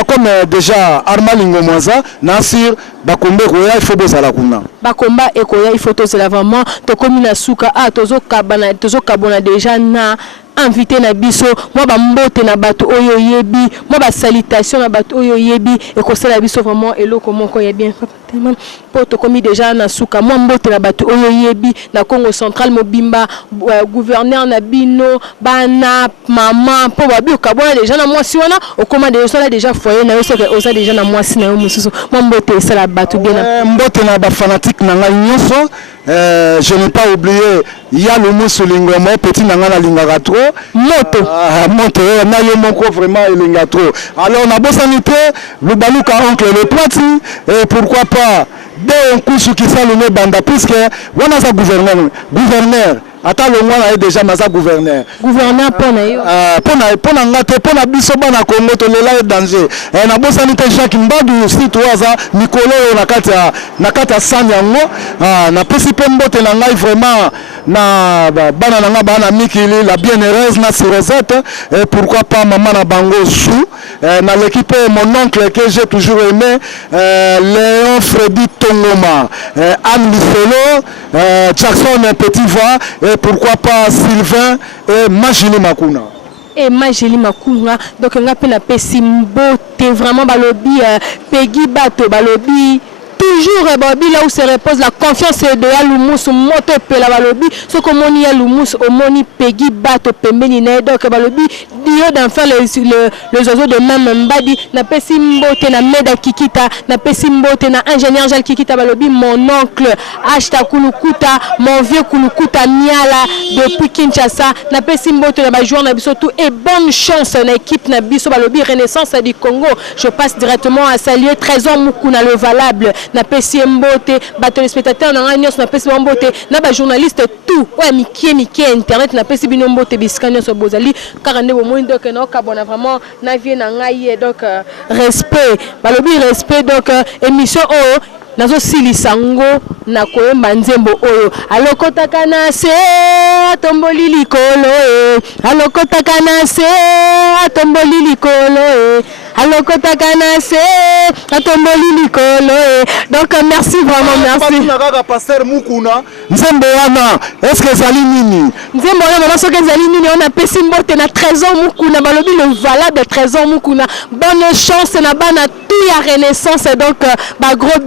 Comme déjà Armalingo Mwaza, Nasir, Bakombe, il faut que ça la kuna. Bakomba et Koya, il faut que ça la vraiment. To komina suka, tozo kabona déjà na. Invité na biso moi ba mbote na bato oyo yebi moi ba salutation na bato oyo yebi et ko sala biso vraiment eloko moko ya bien tellement poto komi déjà na suka moi mbote na bato oyo yebi na Congo central mobimba gouverneur na bino bana maman po ba bi kabona déjà na mwasi wana okoma déjà foyer na yo c'est que oza déjà na mwasi na yo mususu moi mbote sala bato bien mbote na ba fanatique na nga nyonso. Je n'ai pas oublié, il y a le mot sur l'ingoma, petit nangana lingarato, moto, na yo moko vraiment lingatro. Alors on a beau sanité, le balouka oncle le plati, et pourquoi pas, dès un coup sur qui s'allume banda, puisque on a sa gouverneur. Attends le mois est déjà maza gouverneur. Gouverneur pona ngate pona biso bana Congo to lela danger. Na bo sanité Jacques Mbadu citoyen Nicolo na kata sanyango na pesipe mbote na ngai vraiment na bana na bana mikili la bienheureuse na Sirozette et pourquoi pas maman na bango sou na l'équipe mon oncle que j'ai toujours aimé Léon Freddy Tongoma Anne Lissolo Jackson Petit Voix et pourquoi pas Sylvain et Majili Makuna. Et Majili Makuna donc on appelle la Pessimbo t'es vraiment balobi Peggy Bato balobi toujours balobi là où se repose la confiance de Yalumous moto pe la balobi ce que moni Yalumous au moni Peggy Bato pembeni na donc balobi dio d'en faire les oiseaux de même mbadi na Pessimbo te na Meda Kikita na Pessimbo te na ingénieur Jal Kikita balobi mon oncle Ashta Kulukuta mon vieux Kulukuta Miala depuis Kinshasa na Pessimbo te na ba joueur na biso tout et bonne chance na équipe na biso balobi Renaissance du Congo. Je passe directement à saluer Trésor Mukuna le valable na Pessimbo te ba téléspectateurs na nganyos na Pessimbo te na ba journaliste tout ouais mikie internet na Pessimbo te biskanya so bozali karande bo donc na kabona vraiment na vie na ngai donc respect balobi respect donc émission oh nazo silisango na koyemba nzembo oyo alokotaka na se atomboli likolo alokotaka na se atomboli likolo alokotaka na se atomboli likolo donc merci vraiment merci na pasteur Mukuna nzembo wana est-ce que zali nini nzembo wana mama soki zali nini on a pesi mbote na Trésor Mukuna balobi le valable Trésor Mukuna bonne chance na bana tout ya Renaissance donc gros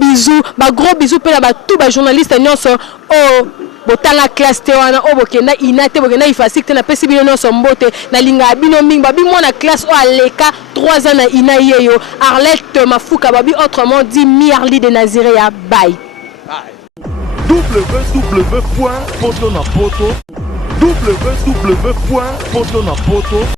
bisous pe na ba tout ba journaliste nyonso oh botanga classe te wana o bokenda inate bokenda ifasik te na pesi bino nyonso mbote na linga bino mingi babi mona classe o aleka 3 ans na ina yeyo Arlette Mafuka babi autrement dit Miarli de Nazirea bye www.potonapoto